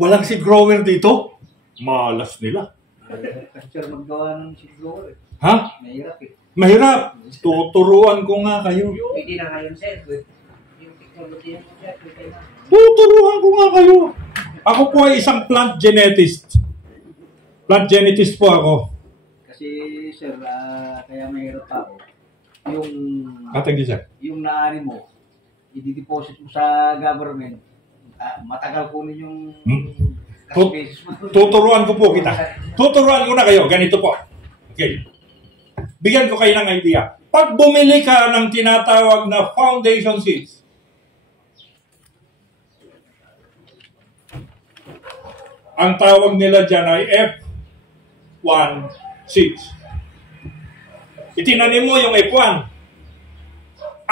Walang seed grower dito? Malas nila. Sir, maggawa ng seed grower. Ha? Mahirap eh. Mahirap. Tuturuan ko nga kayo. Pwede na ngayon, sir. Yung technology mo, sir, pwede na. Tuturuan ko nga kayo. Ako po ay isang plant genetist. Plant genetist po ako. Kasi, sir, kaya mahirap ako. Yung naani mo, i-deposit mo sa government, matagal kunin yung tuturuan ko po kita. Tuturuan ko na kayo. Ganito po. Okay. Bigyan ko kayo ng idea. Pag bumili ka ng tinatawag na foundation seeds, ang tawag nila dyan ay F1 seeds. Itinanim mo yung F1.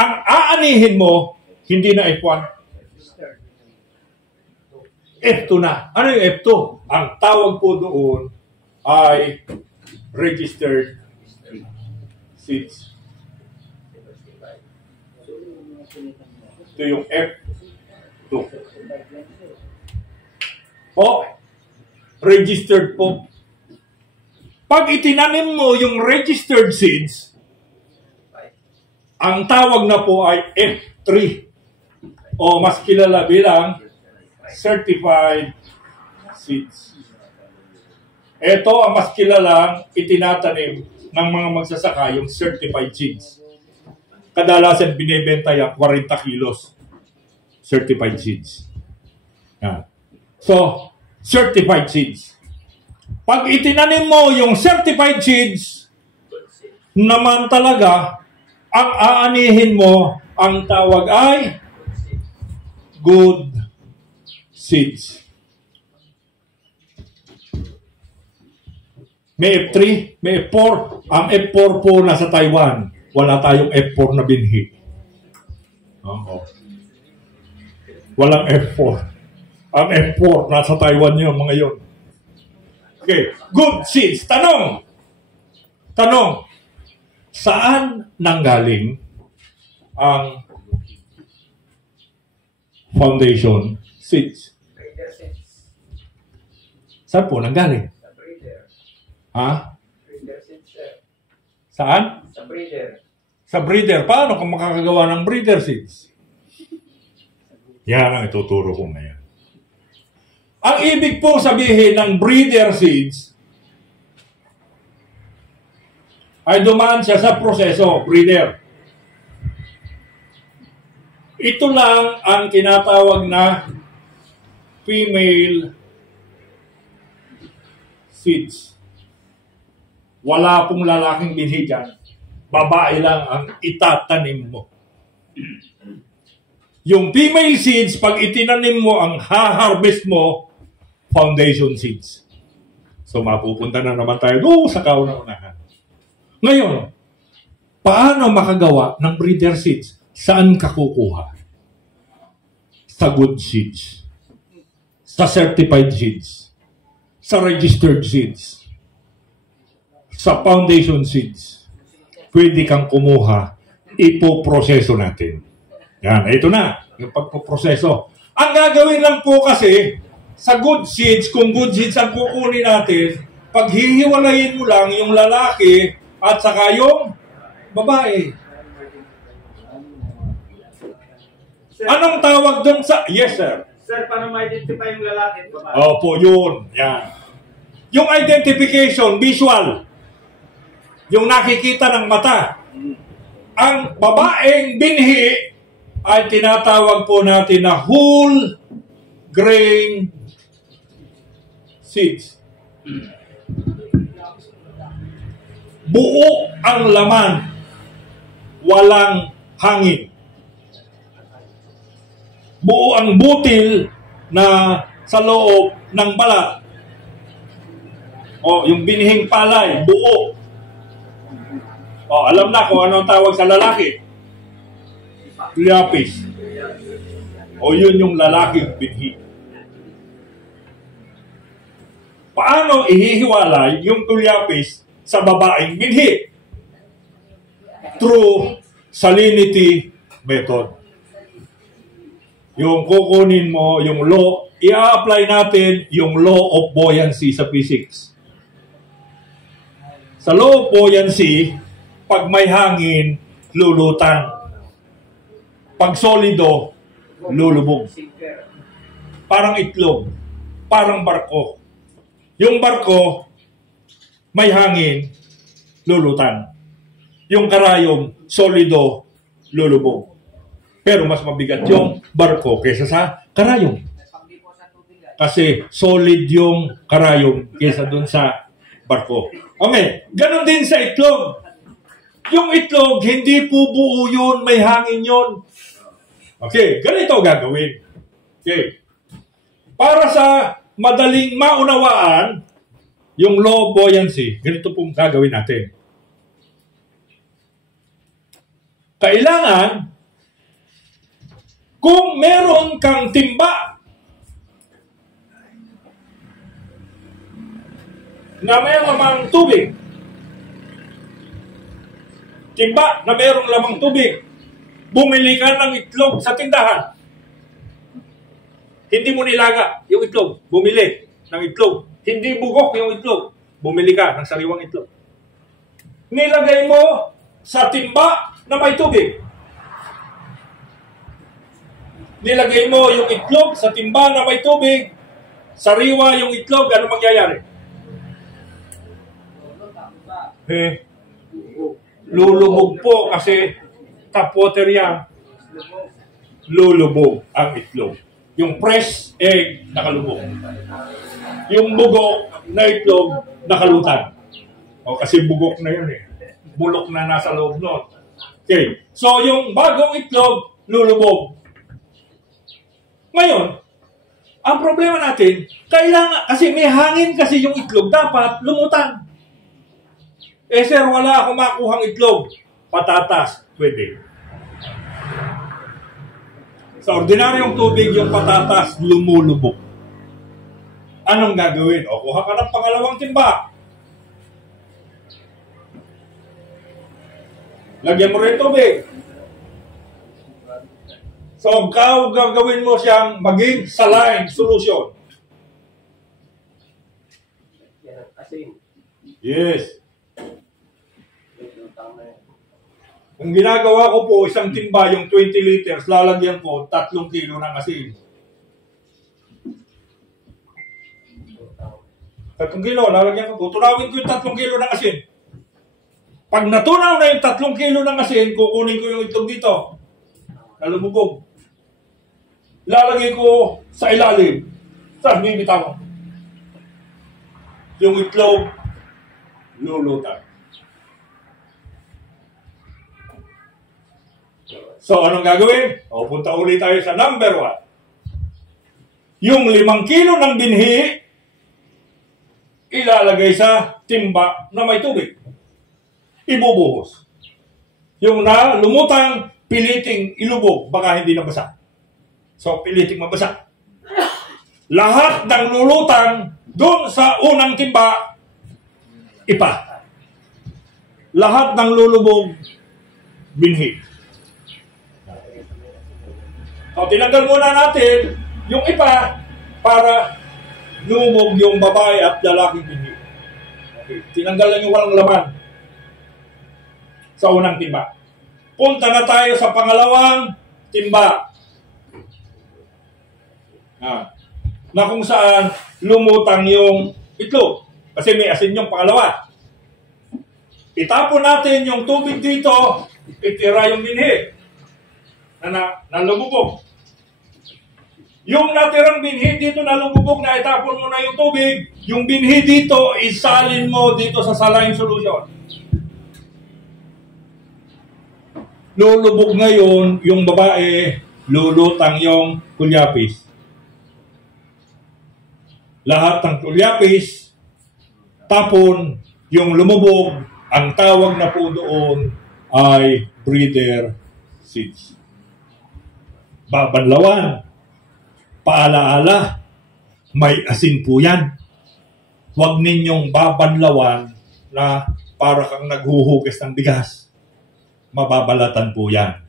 Ang aanihin mo, hindi na F1. F2 na. Ano yung F2? Ang tawag po doon ay registered seeds. Ito yung F2. Po, registered po. Pag itinanim mo yung registered seeds, ang tawag na po ay F3 o mas kilala bilang certified seeds. Ito ang mas kilalang itinatanim ng mga magsasaka, yung certified seeds. Kadalasan binibenta yung 40 kilos certified seeds. Yan. So, certified seeds. Pag itinanim mo yung certified seeds, naman talaga, ang aanihin mo, ang tawag ay good seeds. May F3, may F4. Ang F4 po nasa Taiwan. Wala tayong F4 na binhi. Walang F4. Ang F4 nasa Taiwan yun, mga yun. Okay, good seeds. Tanong, saan nanggaling ang foundation seeds? Saan po nanggaling? Sa breeder. Ha? Breeder seeds, sir. Saan? Sa breeder. Sa breeder. Paano kung makakagawa ng breeder seeds? Yan ang ituturo ko ngayon. Ang ibig po sabihin ng breeder seeds ay dumaan siya sa proseso, breeder. Ito lang ang tinatawag na female seeds. Wala pong lalaking binhi dyan. Babae lang ang itatanim mo. Yung female seeds, pag itinanim mo, ang ha-harvest mo, foundation seeds. So, mapupunta na naman tayo sa kauna-unahan. Ngayon, paano makagawa ng breeder seeds? Saan ka kukuha? Sa good seeds. Sa certified seeds. Sa registered seeds. Sa foundation seeds. Pwede kang kumuha. Ipoproseso natin. Yan, ito na. Yung pagpoproseso. Ang gagawin lang po kasi, sa good seeds, kung good seeds ang kukunin natin, paghihiwalayin mo lang yung lalaki at saka yung babae. Sir, anong tawag doon sa... Yes, sir. Sir, paano ma-identify yung lalaki at babae? Opo, yun. Yan. Yung identification, visual. Yung nakikita ng mata. Ang babaeng binhi ay tinatawag po natin na whole grain seeds. Buo ang laman, walang hangin. Buo ang butil na sa loob ng balat. O, yung binhing palay, buo. O, alam na kung ano ang tawag sa lalaki. Tulyapis. O, yun yung lalaking binhi. Paano ihihiwalay yung tulyapis sa babaeng binhi? Through salinity method. Yung kukunin mo yung i-apply natin yung law of buoyancy sa physics. Sa law of buoyancy, pag may hangin, lulutang. Pag solido, lulubog. Parang itlog, parang barko. Yung barko, may hangin, lulutang. Yung karayom, solido, lulubog. Pero mas mabigat yung barko kaysa sa karayom. Kasi solid yung karayom kaysa dun sa barko. Okay, ganun din sa itlog. Yung itlog, hindi po buo yun, may hangin yun. Okay, ganito gagawin. Okay. Para sa madaling maunawaan, yung law of buoyancy, ganito pong gagawin natin. Kailangan, kung meron kang timba na may lamang tubig, timba na mayroong lamang tubig, bumili ka ng itlog sa tindahan. Hindi mo nilaga yung itlog, bumili ng itlog. Hindi bugok yung itlog, bumili ka ng sariwang itlog. Nilagay mo sa timba na may tubig. Nilagay mo yung itlog sa timba na may tubig, sariwa yung itlog, ano mangyayari? Lulubog po kasi tap water yan. Lulubog ang itlog. Yung fresh egg, nakalubog. Yung bugok na itlog, nakalutan. O, kasi bugok na yun eh. Bulok na nasa loob nun. Okay. So, yung bagong itlog, lulubog. Ngayon, ang problema natin, kailangan, kasi may hangin kasi yung itlog, dapat lumutang. Eh sir, wala akong makuhang itlog. Patatas, pwede. Sa ordinaryong tubig, yung patatas lumulubog. Anong gagawin? O, kuha ka ng pangalawang timba. Lagyan mo rin tubig. So, gagawin mo siyang maging saline solution. Yes. Kung ginagawa ko po isang timba, yung 20 liters, lalagyan ko 3 kilo ng asin. 3 kilo, lalagyan ko. Tunawin ko yung 3 kilo ng asin. Pag natunaw na yung 3 kilo ng asin, kukunin ko yung itlog dito. Nalumubog. Lalagay ko sa ilalim. Saan bibitaw? Yung itlog, lulutan. So, anong gagawin? O, punta ulit tayo sa number 1. Yung 5 kilo ng binhi, ilalagay sa timba na may tubig. Ibubuhos. Yung na lumutang, piliting ilubog, baka hindi nabasa. So, piliting mabasa. Lahat ng lulutang doon sa unang timba, ipa. Lahat ng lulubog, binhi. So, tinanggal muna natin yung ipa para lumubog yung babae at lalaking binhi. Okay. Tinanggal lang yung walang laman sa unang timba. Punta na tayo sa pangalawang timba. Na kung saan lumutang yung itlog. Kasi may asin yung pangalawa. Itapon natin yung tubig dito, itira yung binhi na lumubog. Yung natirang binhi dito na lumubog na itapon mo na yung tubig, yung binhi dito, isalin mo dito sa saline solution. Lulubog ngayon yung babae, lulutang yung kulyapis. Lahat ng kulyapis, tapon yung lumubog, ang tawag na po doon ay breeder seeds. Babanlawan. Paalaala, may asin po yan. Huwag ninyong babanlawan na para kang naghuhugas ng bigas. Mababalatan po yan.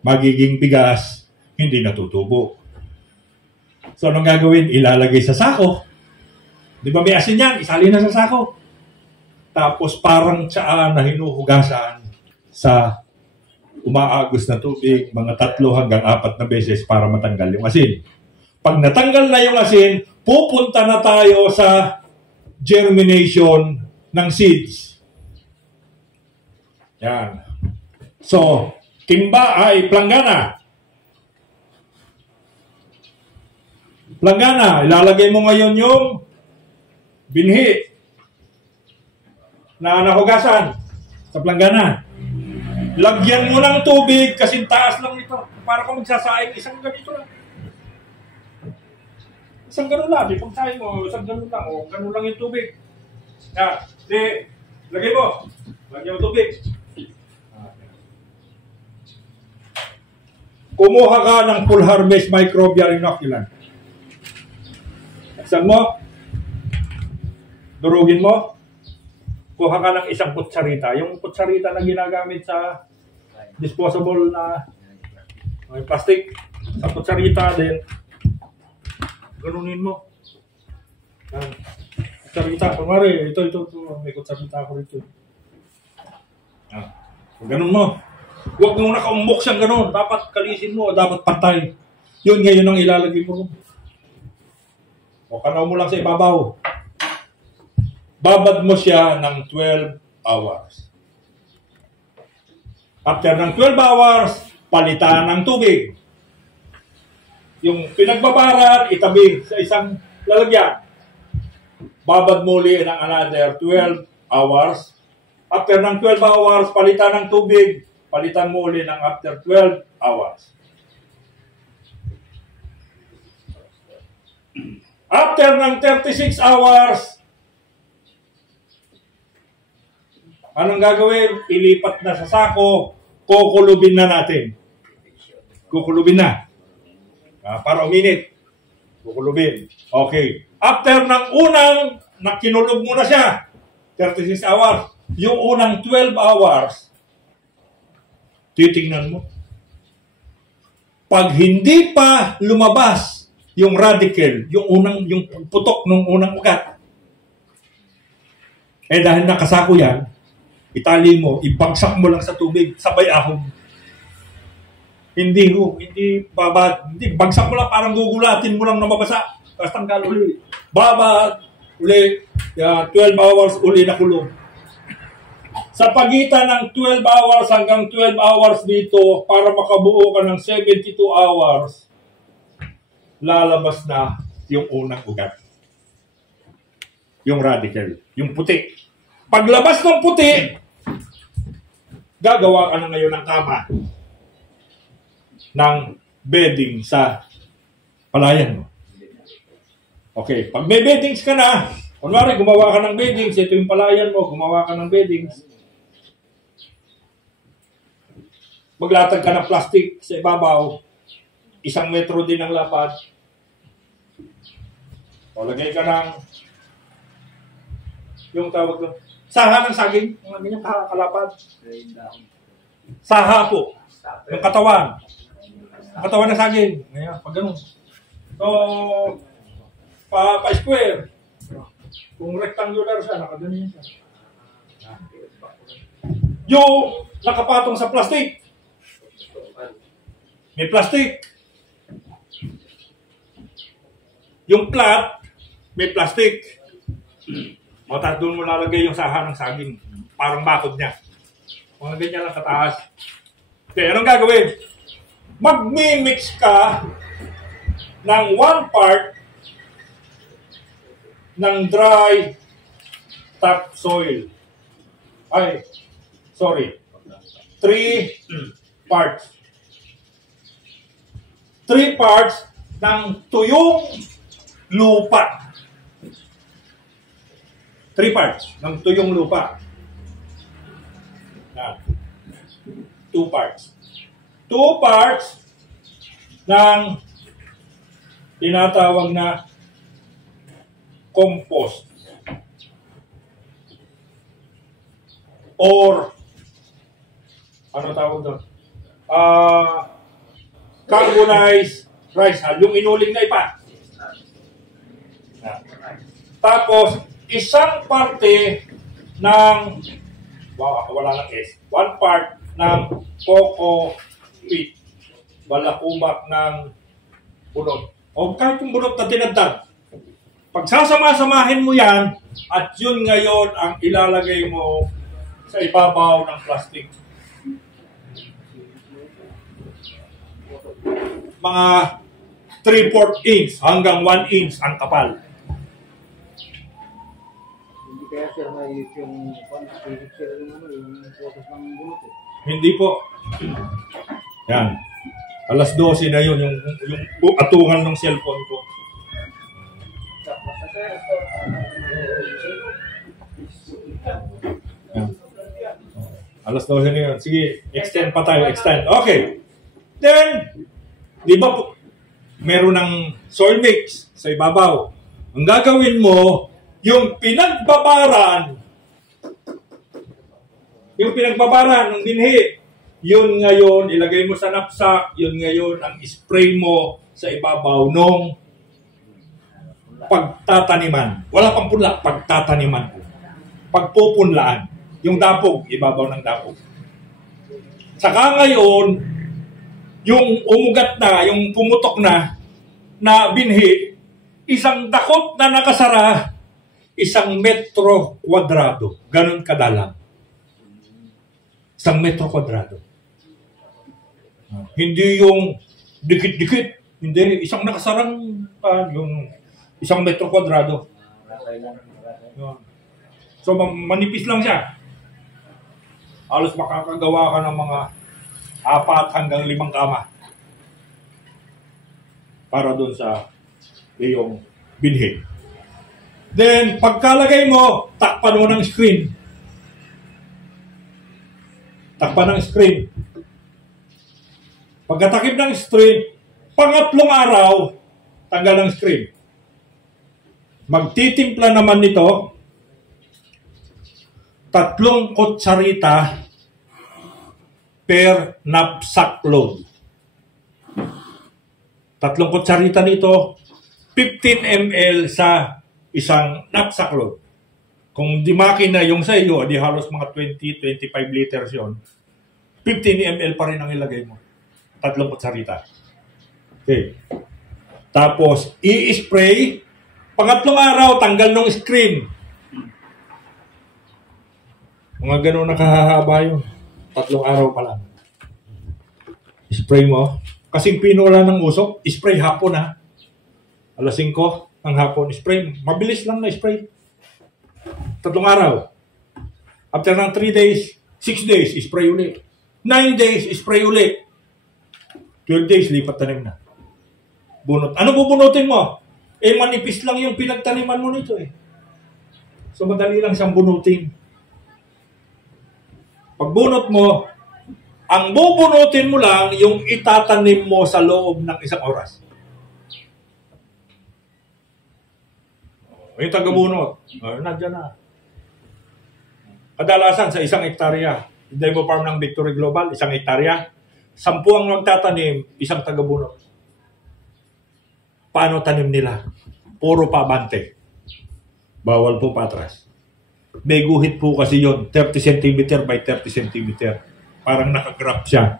Magiging bigas, hindi natutubo. So, anong gagawin? Ilalagay sa sako. Di ba may asin yan? Isali na sa sako. Tapos parang tsaan na hinuhugasan sa umaagos na tubig, mga 3 hanggang 4 na beses para matanggal yung asin. Pag natanggal na yung asin, pupunta na tayo sa germination ng seeds. Yan. So, timba ay planggana. Planggana, ilalagay mo ngayon yung binhi na nahugasan sa planggana. Lagyan mo ng tubig kasi taas lang ito. Para kung magsasaing, isang ganito lang. Isang ganun lang. Di pagsaing mo, isang ganun lang. O, ganun lang yung tubig. Yan. Di, lagay mo. Lagyan mo tubig. Kumuha ka ng full harvest microbial inoculant. Isang mo. Durugin mo. Kuha ka ng isang kutsarita. Yung kutsarita na ginagamit sa disposable na plastic. Sa kutsarita din. Ganunin mo. Yan. Kutsarita. Kumari, ito. May kutsarita ako rito. Yan. Ganun mo. Huwag mo nakaumbok siyang ganun. Dapat kalisin mo. Dapat patay. Yun ngayon ang ilalagay mo. O kanaw mo lang sa ibabaw. Babad mo siya ng 12 hours. After ng 12 hours, palitan ng tubig. Yung pinagbabaran, itabi sa isang lalagyan. Babad mo ulit ng another 12 hours. After ng 12 hours, palitan ng tubig. Palitan mo ulit ng after 12 hours. After ng 36 hours, anong gagawin? Ilipat na sa sako, kukulubin na natin. Kukulubin na. Para uminit. Kukulubin. Okay. After ng unang, nakinulog mo na siya, 36 hours, yung unang 12 hours, titingnan mo. Pag hindi pa lumabas yung radical, yung putok ng unang ugat, dahil nakasako yan, itali mo, ibagsak mo lang sa tubig, sabay ahon. Hindi babad, hindi, bagsak mo lang, parang gugulatin mo lang na mabasa, tapos tanggal uli. Babad, uli, 12 hours, uli na kulong. Sa pagitan ng 12 hours hanggang 12 hours dito, para makabuo ka ng 72 hours, lalabas na yung unang ugat. Yung radical, yung puti. Paglabas ng puti, gagawa ka na ngayon ng kama ng bedding sa palayan mo. Okay, pag may beddings ka na, kunwari gumawa ka ng beddings, ito yung palayan mo, gumawa ka ng beddings, maglatag ka ng plastic sa ibabaw, 1 metro din ang lapad, o lagay ka ng yung tawag doon, saha ng saging, mga ganyan kalapad. Saha po, yung katawan. Yung katawan ng saging. Ngayon, pag ganun. So, pa-square. Kung rectangular siya, nakaganyan siya. Yung nakapatong sa plastic. May plastic. Yung plat, may plastic. O tapos doon mo lalagay yung saha ng saging. Parang bakod niya. Mga ganyan lang kataas. Okay, anong gagawin? Magmi-mix ka ng 1 part ng dry topsoil. 3 parts. 3 parts ng tuyong lupa. 3 parts ng tuyong lupa. 2 parts. 2 parts ng tinatawag na compost. Or, ano tawag doon? Carbonized rice hull. Yung inuling na ipa. Yan. Tapos, isang parte ng, wala ng S, one part ng coco peat. Balakumak ng bunot. O kahit yung bunot na tinagdag. Pagsasama-samahin mo yan, at yun ngayon ang ilalagay mo sa ibabaw ng plastic. Mga 3/4 inch hanggang 1 inch ang kapal. Hindi kaya sir may yung process ng bunot eh. Hindi po. Yan. Alas 12 na yun, yung atungan ng cellphone ko. Yan. Alas 12 na yun. Sige, extend pa tayo, extend. Okay. Then, di ba po, meron ng soil mix sa ibabaw. Ang gagawin mo, yung pinagbabaran ng binhi, yun ngayon, ilagay mo sa knapsack, yun ngayon ang spray mo sa ibabaw nung pagtataniman. Wala pang punla, pagtataniman. Pagpupunlaan. Yung dapog, ibabaw ng dapog. Saka ngayon, yung umugat na, yung pumutok na binhi, isang dakot na nakasara, 1 metro kwadrado. Ganon kadalang. 1 metro kwadrado. Hindi yung dikit-dikit. Hindi, isang nakasarang yung 1 metro kwadrado. So, manipis lang siya. Halos makakagawa ka ng mga 4 hanggang 5 kama para doon sa iyong binhi. Then, pagkalagay mo, takpan mo ng screen. Takpan ng screen. Pagkatakip ng screen, pangatlong araw, tanggal ng screen. Magtitimpla naman nito, 3 kutsarita per knapsack load. 3 kutsarita nito, 15 ml sa isang knapsack load. Kung di makina yung sa iyo, di halos mga 20-25 liters yon. 15 ml pa rin ang ilagay mo. 3 kutsarita. Okay. Tapos, i-spray. Pangatlong araw, tanggal ng screen. Mga ganun nakahahaba yun. 3 araw pa lang. Spray mo. Kasing pinula ng usok, spray hapon ha. Alas 5 ng hapon, spray. Mabilis lang na spray. 3 araw. After ng 3 days, 6 days, spray ulit. 9 days, spray ulit. 12 days, lipat tanim na. Bunot. Ano bubunutin mo? Manipis lang yung pinagtaniman mo nito eh. So, madali lang siyang bunutin. Pagbunot mo, ang bubunutin mo lang yung itatanim mo sa loob ng 1 oras. Yung taga-bunot, nandiyan na. Kadalasan sa 1 hektarya, Demo Farm ng Victory Global, 1 hektarya, 10 ang magtatanim, 1 taga-bunot. Paano tanim nila? Puro pabante. Bawal po patras. May guhit po kasi yon 30 cm by 30 cm. Parang nakagrap siya.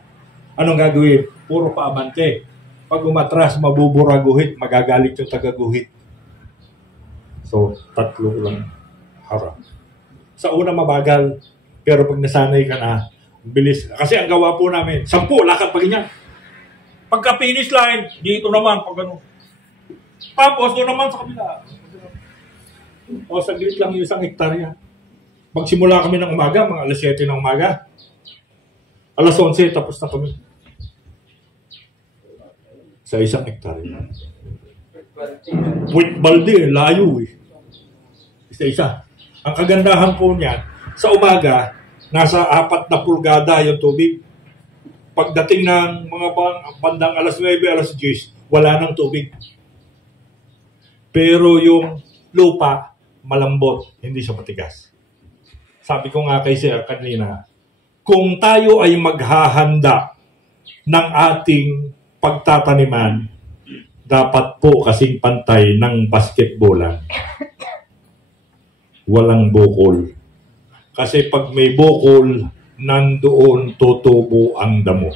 Anong gagawin? Puro paabante. Pag umatras, mabubura guhit, magagalit yung taga-guhit. So, 3 lang harap. Sa una mabagal, pero pag nasanay ka na, bilis. Kasi ang gawa po namin, 10, lakad pa ganyan. Pagka finish line, dito naman, pag ano. Tapos, doon naman sa kabila. O, saglit lang yung 1 hektarya. Magsimula kami ng umaga, mga alas 7 ng umaga. Alas 11, tapos na kami. Sa 1 hektarya. With balde, layo eh. Isa-isa. Ang kagandahan po niyan, sa umaga, nasa 4 na pulgada yung tubig. Pagdating ng mga bandang alas 9, alas 10, wala nang tubig. Pero yung lupa, malambot, hindi siya matigas. Sabi ko nga kay Sir kanina, kung tayo ay maghahanda ng ating pagtataniman, dapat po kasing pantay ng basketballan. Walang bukol. Kasi pag may bukol, nandoon tutubo ang damo.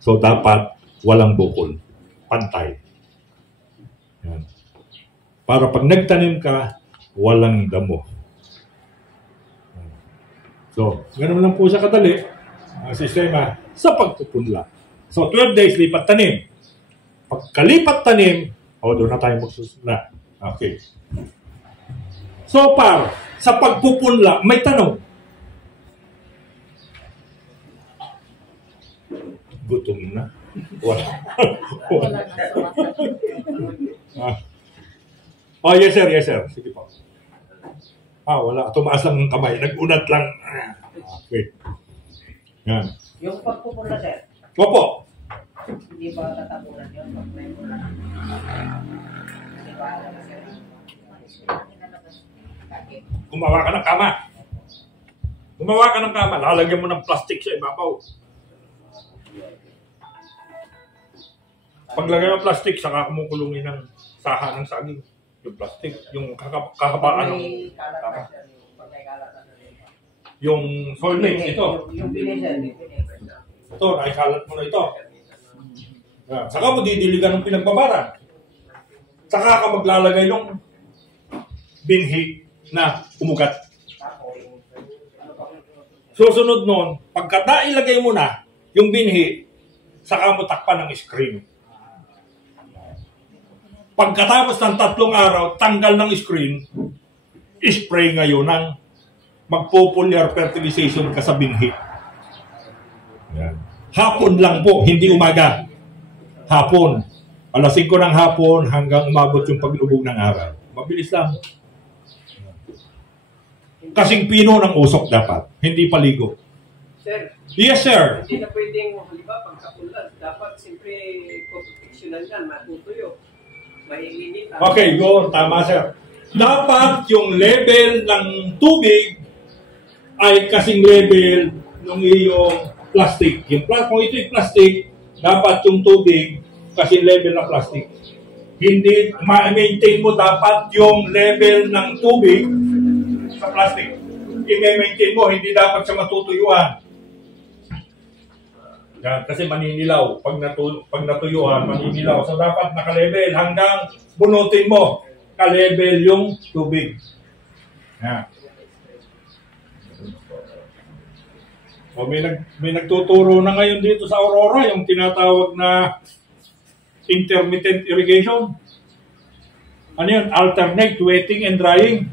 So dapat walang bukol. Pantay. Yan. Para pag nagtanim ka, walang damo. So, ganun lang po sa kadali ang sistema sa pagpupunla. So, 12 days lipat tanim. Pagkalipat tanim, doon na tayo magsusunod. Okay. So far, sa pagpupunla, may tanong. Gutom na. Wala. Yes sir, yes sir. Sige po. Wala. Tumaas lang ng kamay. Nag-unat lang. Okay. Yan. Yung pagpupunla, sir, Opo. hindi ba tatapunan yun? Pagpupunla. Hindi ba sir? Gumawa ka ng kama. Gumawa ka ng kama. Lalagyan mo ng plastic sa ibabaw. Paglagay ng plastic, saka kumukulungin ng saha ng saging. Yung plastic, yung kahabaan ng kama. Yung soil mix, ito. Yung binisyan, Ito, naikalat mo na ito. Saka mo didiligan ng pinagbabaran. Saka ka maglalagay ng binhi na umugat. Susunod nun, pagka nailagay mo na yung binhi, saka mo takpan ng screen. Pagkatapos ng 3 araw, tanggal ng screen, spray ngayon ng magpo-foliar fertilization ka sa binhi. Yan. Hapon lang po, hindi umaga. Hapon. Alas 5 ng hapon hanggang umabot yung paglubog ng araw. Mabilis lang. Kasing pino ng usok dapat, hindi paligo. Sir, Yes, sir. hindi na pwedeng, halimbawa, pagkapulan, dapat siyempre proteksyonan yan, matutuyo. Mahihinit. Okay, go. Tama, sir. Dapat yung level ng tubig ay kasing level ng iyong plastic. Kung ito yung plastic, dapat yung tubig kasing level ng plastic. Hindi, ma-maintain mo dapat yung level ng tubig sa plastic. I-maintain mo, hindi dapat siya matutuyuan. Yan, kasi maninilaw. Pag natuyuan, maninilaw. So, dapat naka-level hanggang bunutin mo. Ka-level yung tubig. Yan. So, may nagtuturo na ngayon dito sa Aurora, yung tinatawag na intermittent irrigation. Ano yun? Alternate wetting and drying.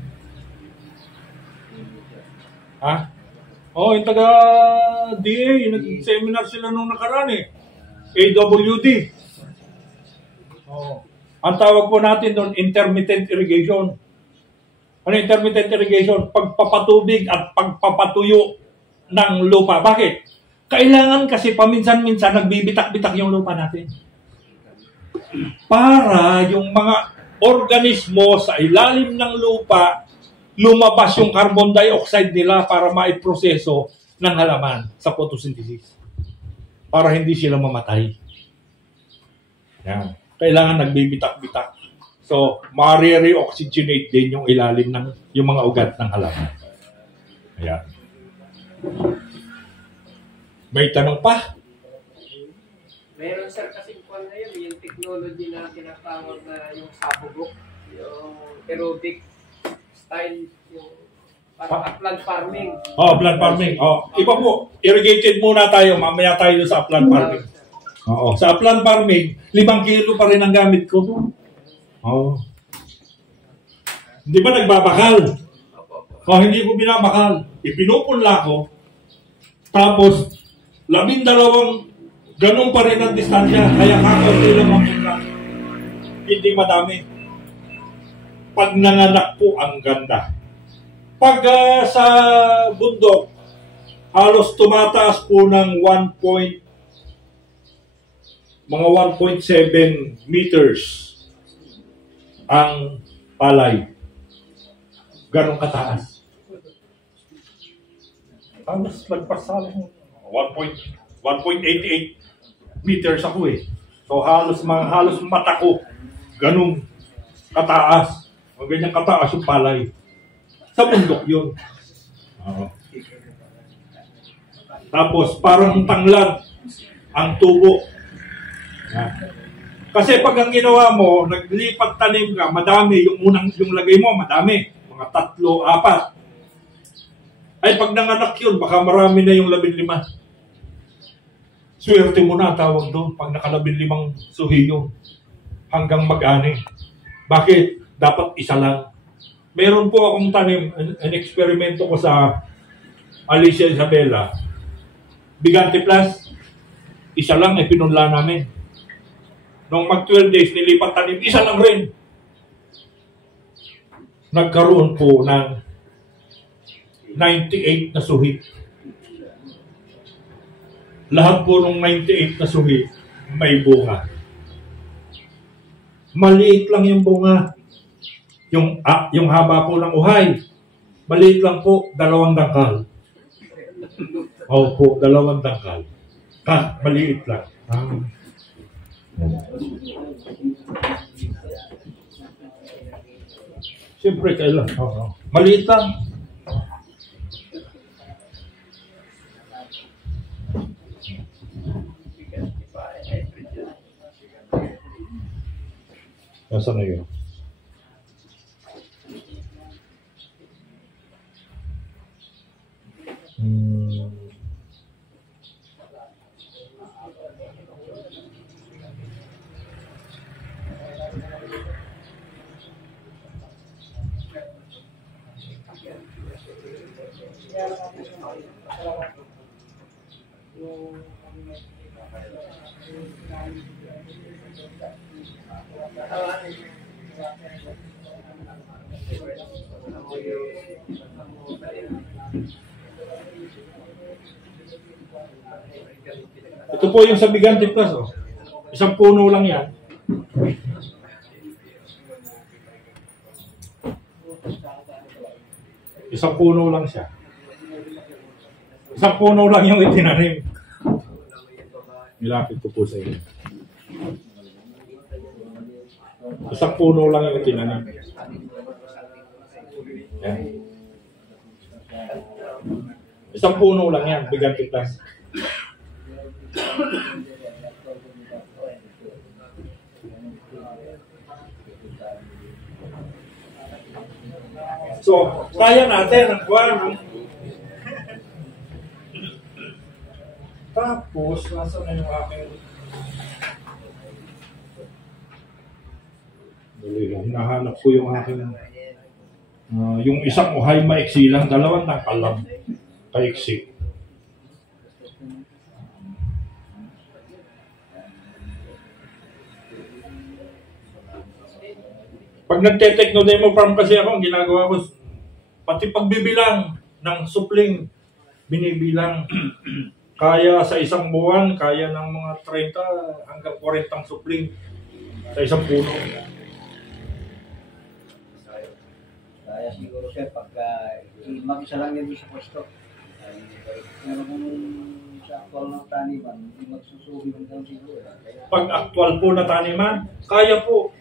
Yung taga-DA, nag-seminar sila nung nakaraan AWD. Ang tawag po natin doon, intermittent irrigation. Ano intermittent irrigation? Pagpapatubig at pagpapatuyo ng lupa. Bakit? Kailangan kasi paminsan-minsan nagbibitak-bitak yung lupa natin. Para yung mga organismo sa ilalim ng lupa lumabas yung carbon dioxide nila para maiproseso ng halaman sa photosynthesis. Para hindi sila mamatay. Yan. Kailangan nagbibitak-bitak. So, ma-re-oxygenate din yung ilalim ng yung mga ugat ng halaman. Ayan. May tanong pa? Meron sir kasing kwan na yun, yung technology na tinatawag na yung sabugok, yung aerobic style, yung parang upland farming. Upland farming. Iba po, irrigated muna tayo, mamaya tayo sa upland farming. Sa upland farming, 5 kilo pa rin ang gamit ko. Hindi ba nagbabakal? Hindi ko binabakal. Ipinupunla ko, tapos 12 ganun pa rin ang distansya, kaya kakaunti lang mapunla. Hindi madami. Pag nanganak po, ang ganda. Pag sa bundok, halos tumataas po ng mga 1.7 meters ang palay. Ganun kataas. Halos lagpas sa 1.88 meters ako So halos mata ko, ganun kataas. O ganyan kataas yung palay. Sa bundok yun. Oo. Tapos parang tanglad ang tubo. Kasi pag ang ginawa mo, naglipat tanim ka, madami, yung lagay mo, madami. Mga 3, 4. Ay, pag nanganak yun, baka marami na yung 15. Swerte mo na, tawag doon, pag naka-15 suhiyo. Hanggang mag-ani. Bakit? Dapat isa lang. Meron po akong tanim, an eksperimento ko sa Alicia Isabela. Bigante Plus, isa lang ay pinunla namin. Nung mag-12 days, nilipat tanim, isa lang rin. Nagkaroon po ng 98 na suhi. Lahat po ng 98 na suhi, may bunga. Maliit lang yung bunga. Yung haba po ng uhay, maliit lang po, 2 dangkal. Opo, 2 dangkal. Maliit lang. Siyempre, kailan? Maliit lang. Nasaan na yun? Ito po yung sa Bigante Plus. Oh. Isang puno lang yan. Isang puno lang siya. Isang puno lang yung itinanim. Nilapit ko po sa inyo. Isang puno lang yung itinanim. Yan. Isang puno lang yan, Bigante Plus. So, kaya natin ang kuwan. Tapos, nasa na yung aking hinahanap ko yung aking yung isang uhay maiksi lang, 2 dangkal lang kaiksi. Pag nagte-techno-demo farm kasi ako, ang ginagawa ko, pati pagbibilang ng supling, binibilang. Kaya sa isang buwan, kaya ng mga 30 hanggang 40 supling sa isang puno. Kaya siguro sir, pagka mag-isa lang yan sa pwesto, pero kung sa actual ng taniman, hindi magsusuhi ng down siguro. Pag actual po na taniman, kaya po.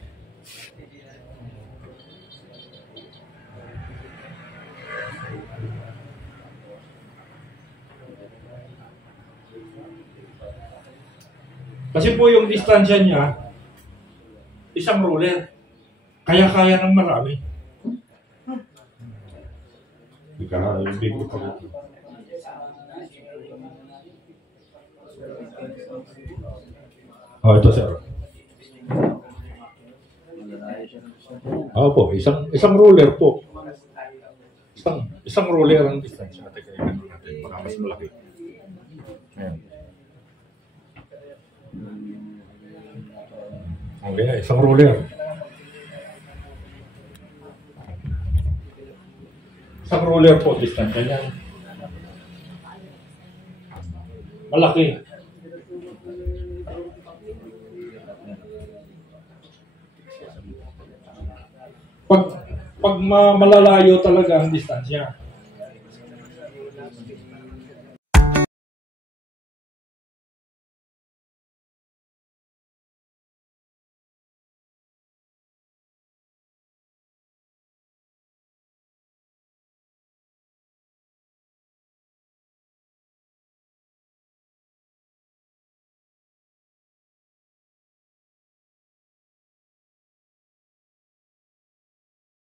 Kasi po yung distansya niya, isang ruler. Kaya-kaya ng marami. Hindi ko pa ito. Ito sir. Po, isang ruler po. Isang ruler ang distansya. Teka, ganun natin. Baka mas malaki. Ayan. Okay, isang ruler. Isang ruler po, distansya niya. Malaki. Pag malalayo talaga ang distansya,